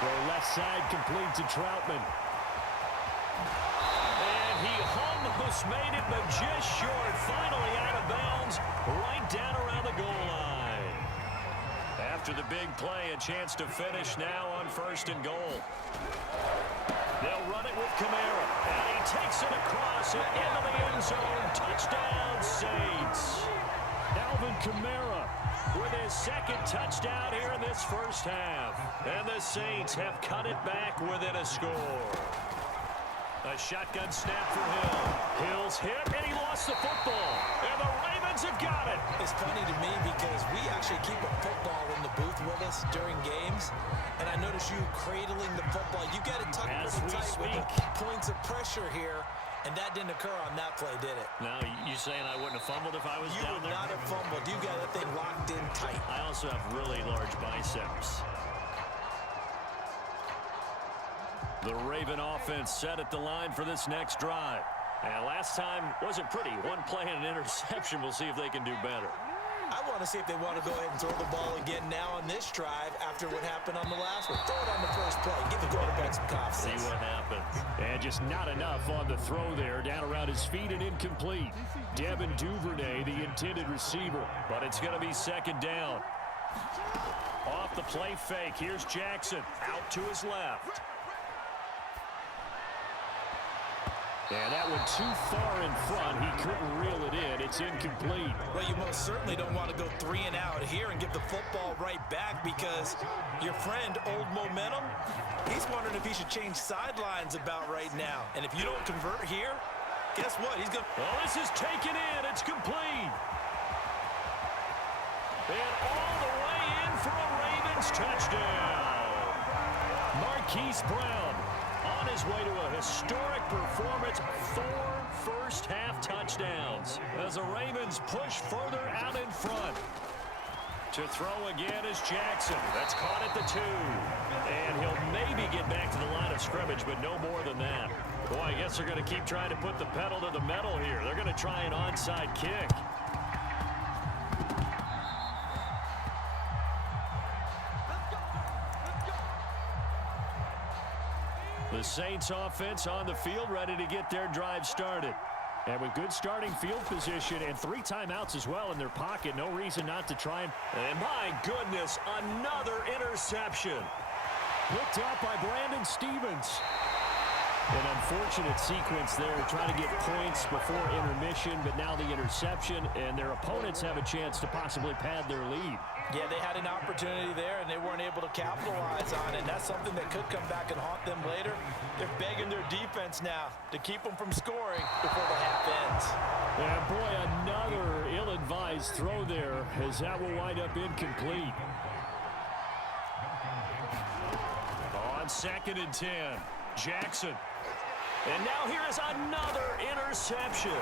Throw left side complete to Troutman. And he almost made it, but just short. Finally out of bounds, right down around the goal line. After the big play, a chance to finish now on 1st and goal. They'll run it with Kamara. And he takes it across and into the end zone. Touchdown, Saints. Alvin Kamara with his 2nd touchdown here in this first half. And the Saints have cut it back within a score. A shotgun snap for Hill. Hill's hit, and he lost the football. And the Ravens have got it. It's funny to me because we actually keep a football in the booth with us during games. And I notice you cradling the football. You got it tucked pretty tight with the points of pressure here. And that didn't occur on that play, did it? No, you saying I wouldn't have fumbled if I was down there? You would not have fumbled. You got that thing locked in tight. I also have really large biceps. The Raven offense set at the line for this next drive. And last time wasn't pretty. One play and an interception. We'll see if they can do better. I want to see if they want to go ahead and throw the ball again now on this drive after what happened on the last one. Throw it on the first play. Give the quarterback some confidence. See what happens. And just not enough on the throw there. Down around his feet and incomplete. Devin Duvernay, the intended receiver. But it's going to be 2nd down. Off the play fake. Here's Jackson. Out to his left. And that one too far in front. He couldn't reel it in. It's incomplete. Well, you most certainly don't want to go 3 and out here and give the football right back because your friend, Old Momentum, he's wondering if he should change sidelines about right now. And if you don't convert here, guess what? He's going to... Well, this is taken in. It's complete. And all the way in for a Ravens touchdown. Marquise Brown on his way to a historic performance, 4 first-half touchdowns as the Ravens push further out in front. To throw again is Jackson. That's caught at the 2. And he'll maybe get back to the line of scrimmage, but no more than that. Boy, I guess they're going to keep trying to put the pedal to the metal here. They're going to try an onside kick. The Saints offense on the field ready to get their drive started. And with good starting field position and 3 timeouts as well in their pocket, no reason not to try and my goodness, another interception. Picked up by Brandon Stevens. An unfortunate sequence there, trying to get points before intermission, but now the interception, and their opponents have a chance to possibly pad their lead. Yeah, they had an opportunity there, and they weren't able to capitalize on it. And that's something that could come back and haunt them later. They're begging their defense now to keep them from scoring before the half ends. And boy, another ill-advised throw there, as that will wind up incomplete. On 2nd and 10, Jackson. And now here is another interception.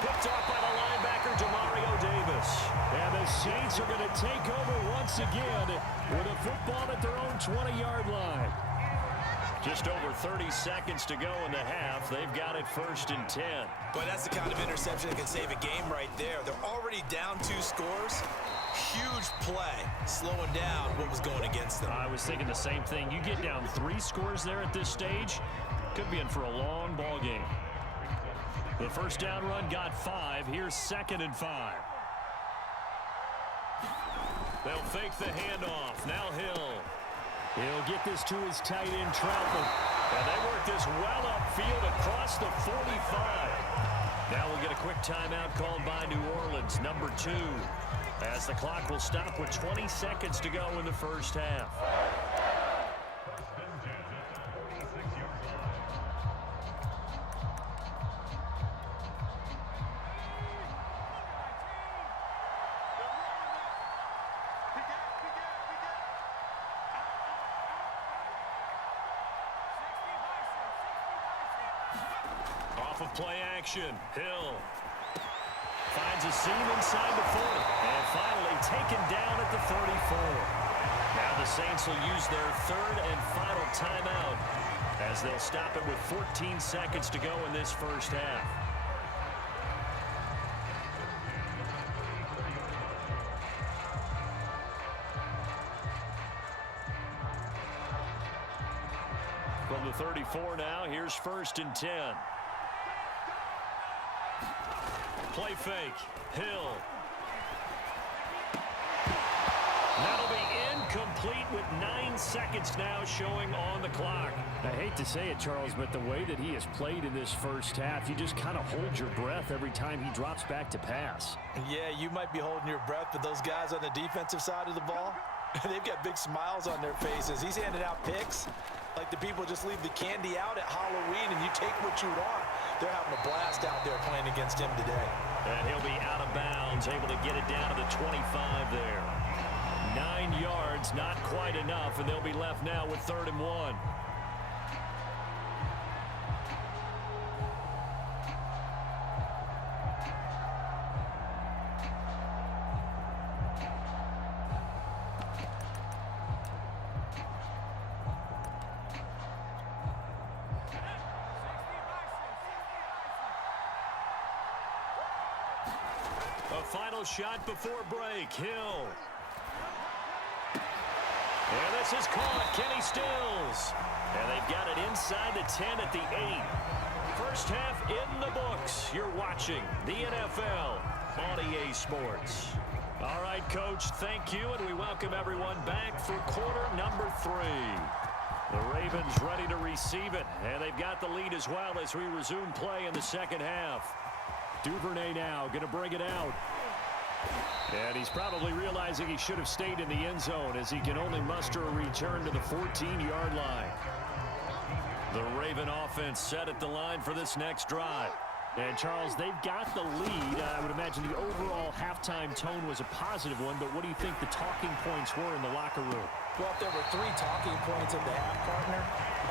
Picked off by the linebacker, Demario Davis. And the Saints are going to take over once again with a football at their own 20-yard line. Just over 30 seconds to go in the half. They've got it 1st and 10. But that's the kind of interception that can save a game right there. They're already down 2 scores. Huge play, slowing down what was going against them. I was thinking the same thing. You get down 3 scores there at this stage, could be in for a long ball game. The first down run got 5. Here's 2nd and 5. They'll fake the handoff. Now Hill. He'll get this to his tight end, Troutman. And they work this well upfield across the 45. Now we'll get a quick timeout called by New Orleans, number 2. As the clock will stop with 20 seconds to go in the first half. Off of play action, Hill finds a seam inside the 40, and finally taken down at the 34. Now the Saints will use their 3rd and final timeout as they'll stop it with 14 seconds to go in this first half. From the 34 now, here's 1st and 10. Play fake. Hill. That'll be incomplete with 9 seconds now showing on the clock. I hate to say it, Charles, but the way that he has played in this first half, you just kind of hold your breath every time he drops back to pass. Yeah, you might be holding your breath, but those guys on the defensive side of the ball, they've got big smiles on their faces. He's handing out picks like the people just leave the candy out at Halloween and you take what you want. They're having a blast out there playing against him today. And he'll be out of bounds, able to get it down to the 25 there. 9 yards, not quite enough, and they'll be left now with 3rd and 1. A final shot before break. Hill. And this is caught. Kenny Stills. And they've got it inside the 10 at the 8. First half in the books. You're watching the NFL on EA Sports. All right, Coach, thank you, and we welcome everyone back for quarter number 3. The Ravens ready to receive it, and they've got the lead as well as we resume play in the second half. Duvernay now going to bring it out. And he's probably realizing he should have stayed in the end zone as he can only muster a return to the 14-yard line. The Raven offense set at the line for this next drive. And, Charles, they've got the lead. I would imagine the overall halftime tone was a positive one, but what do you think the talking points were in the locker room? Well, if there were 3 talking points at the half, partner,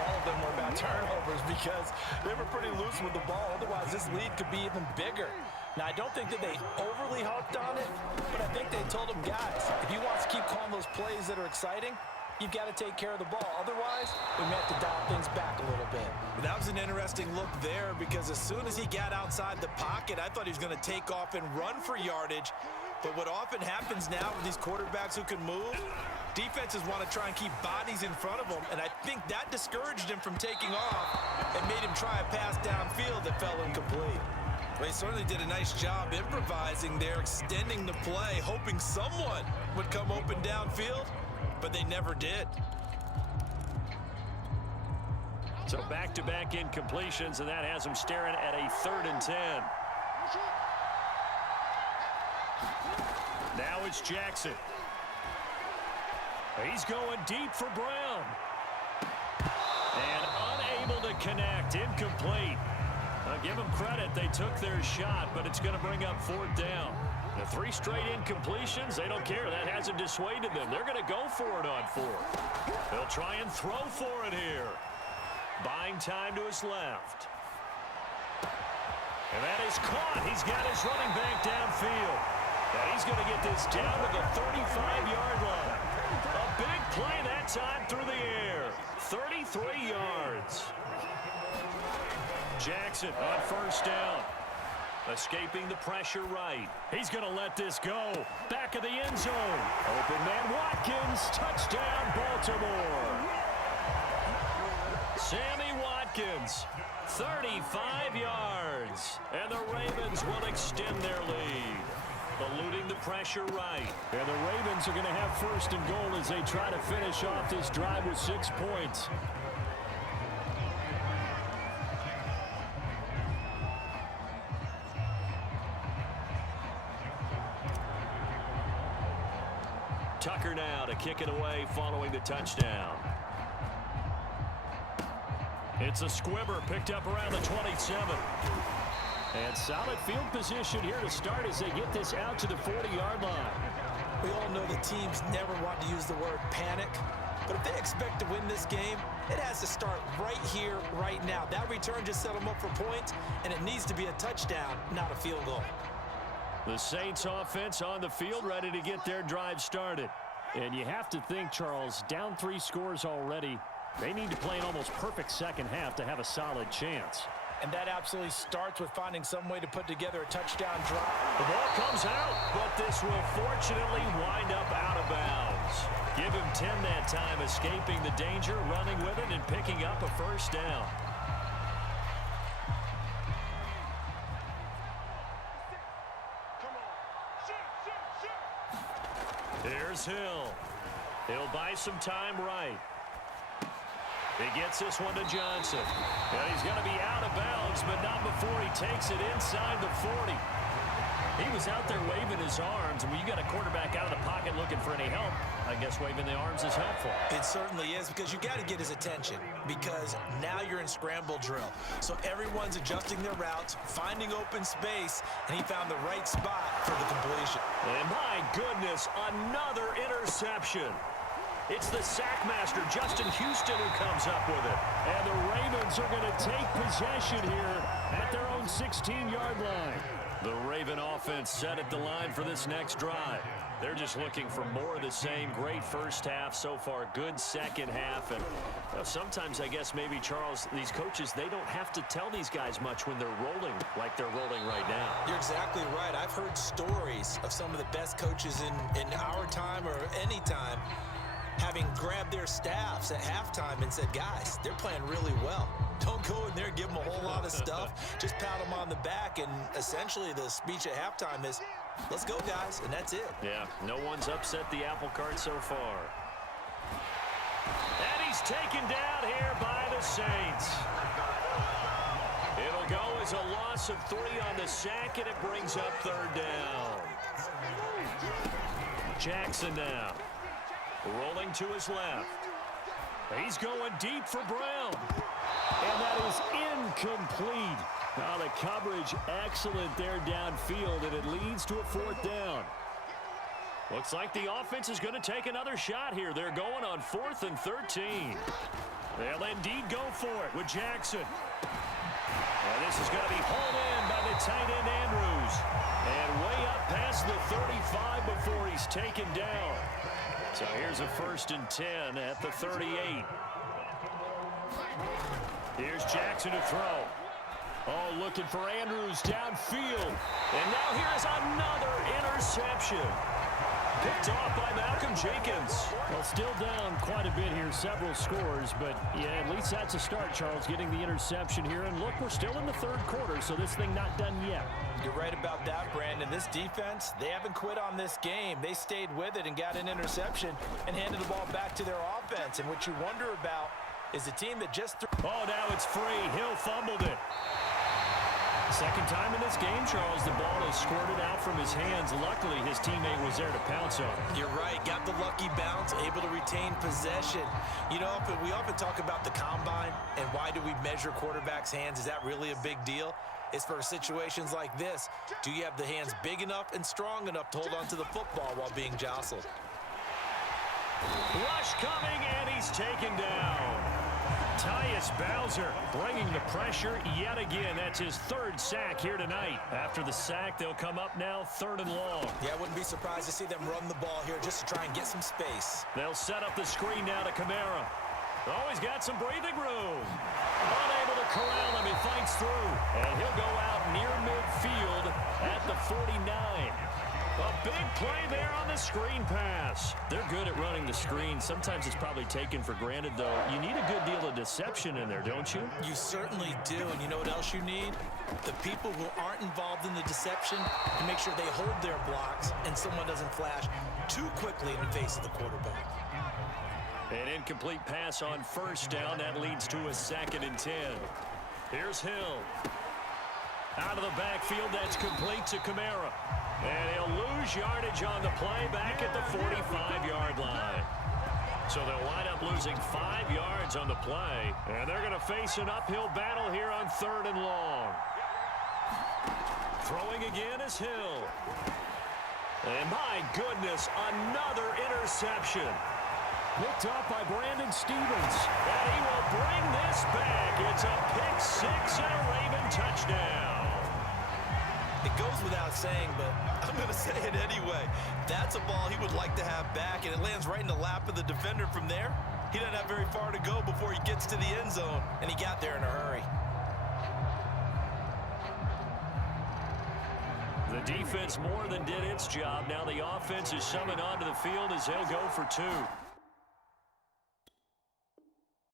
all of them were about turnovers because they were pretty loose with the ball. Otherwise, this lead could be even bigger. Now, I don't think that they overly harped on it, but I think they told them, guys, if you want to keep calling those plays that are exciting, you've got to take care of the ball. Otherwise, we may have to dial things back a little bit. That was an interesting look there because as soon as he got outside the pocket, I thought he was going to take off and run for yardage. But what often happens now with these quarterbacks who can move, defenses want to try and keep bodies in front of them, and I think that discouraged him from taking off and made him try a pass downfield that fell incomplete. Well, he certainly did a nice job improvising there, extending the play, hoping someone would come open downfield, but they never did. So back-to-back incompletions, and that has him staring at a 3rd and 10. Now it's Jackson. He's going deep for Brown. And unable to connect, incomplete. I'll give them credit, they took their shot, but it's going to bring up 4th down. The 3 straight incompletions, they don't care. That hasn't dissuaded them. They're going to go for it on 4th. They'll try and throw for it here. Buying time to his left. And that is caught. He's got his running back downfield. And he's going to get this down to the 35-yard line. A big play that time through the air. 33 yards. Jackson on 1st down. Escaping the pressure right. He's going to let this go. Back of the end zone. Open man Watkins. Touchdown, Baltimore. Sammy Watkins, 35 yards. And the Ravens will extend their lead. Eluding the pressure right. And the Ravens are going to have 1st and goal as they try to finish off this drive with 6 points. Tucker now to kick it away following the touchdown. It's a squibber picked up around the 27. And solid field position here to start as they get this out to the 40-yard line. We all know the teams never want to use the word panic, but if they expect to win this game, it has to start right here, right now. That return just set them up for points, and it needs to be a touchdown, not a field goal. The Saints offense on the field ready to get their drive started. And you have to think, Charles, down 3 scores already. They need to play an almost perfect second half to have a solid chance. And that absolutely starts with finding some way to put together a touchdown drive. The ball comes out, but this will fortunately wind up out of bounds. Give him 10 that time, escaping the danger, running with it, and picking up a first down. Here's Hill. He'll buy some time right. He gets this one to Johnson. And he's going to be out of bounds, but not before he takes it inside the 40. He was out there waving his arms, and when you got a quarterback out of the pocket looking for any help, I guess waving the arms is helpful. It certainly is, because you got to get his attention, because now you're in scramble drill. So everyone's adjusting their routes, finding open space, and he found the right spot for the completion. And my goodness, another interception. It's the sack master, Justin Houston, who comes up with it. And the Ravens are going to take possession here at their own 16-yard line. The Raven offense set at the line for this next drive. They're just looking for more of the same. Great first half so far, good second half. And sometimes, I guess, maybe, Charles, these coaches, they don't have to tell these guys much when they're rolling like they're rolling right now. You're exactly right. I've heard stories of some of the best coaches in our time or any time having grabbed their staffs at halftime and said, guys, they're playing really well. Don't go in there and give them a whole lot of stuff. Just pat them on the back, and essentially the speech at halftime is, let's go, guys, and that's it. Yeah, no one's upset the apple cart so far. And he's taken down here by the Saints. It'll go as a loss of 3 on the sack, and it brings up third down. Jackson now. Rolling to his left. He's going deep for Brown. And that is incomplete. Now the coverage excellent there downfield, and it leads to a 4th down. Looks like the offense is going to take another shot here. They're going on 4th and 13. They'll indeed go for it with Jackson. Now this is going to be hauled in by the tight end Andrews. And way up past the 35 before he's taken down. So here's a 1st and 10 at the 38. Here's Jackson to throw. Oh, looking for Andrews downfield. And now here's another interception. Picked off by Malcolm Jenkins. Well, still down quite a bit here, several scores, but yeah, at least that's a start, Charles, getting the interception here. And look, we're still in the 3rd quarter, so this thing not done yet. You're right about that, Brandon. This defense, they haven't quit on this game. They stayed with it and got an interception and handed the ball back to their offense. And what you wonder about is the team that just threw. Oh, now it's free. Hill fumbled it. Second time in this game, Charles, the ball is squirted out from his hands. Luckily, his teammate was there to pounce on it. You're right. Got the lucky bounce, able to retain possession. You know, we often talk about the combine and why do we measure quarterbacks' hands. Is that really a big deal? It's for situations like this. Do you have the hands big enough and strong enough to hold on to the football while being jostled? Rush coming, and he's taken down. Tyus Bowser bringing the pressure yet again. That's his 3rd sack here tonight. After the sack, they'll come up now 3rd and long. Yeah, I wouldn't be surprised to see them run the ball here just to try and get some space. They'll set up the screen now to Kamara. Oh, he's got some breathing room. Unable to corral him. He fights through. And he'll go out near midfield at the 49. A big play there on the screen pass. They're good at running the screen. Sometimes it's probably taken for granted, though. You need a good deal of deception in there, don't you? You certainly do. And you know what else you need? The people who aren't involved in the deception to make sure they hold their blocks and someone doesn't flash too quickly in the face of the quarterback. An incomplete pass on 1st down. That leads to a 2nd and 10. Here's Hill. Out of the backfield, that's complete to Kamara. And he'll lose yardage on the play back at the 45-yard line. So they'll wind up losing 5 yards on the play. And they're going to face an uphill battle here on 3rd and long. Throwing again is Hill. And my goodness, another interception. Picked off by Brandon Stevens. And he will bring this back. It's a pick 6 and a Raven touchdown. It goes without saying, but I'm going to say it anyway. That's a ball he would like to have back, and it lands right in the lap of the defender from there. He doesn't have very far to go before he gets to the end zone, and he got there in a hurry. The defense more than did its job. Now the offense is summoned onto the field as they'll go for two.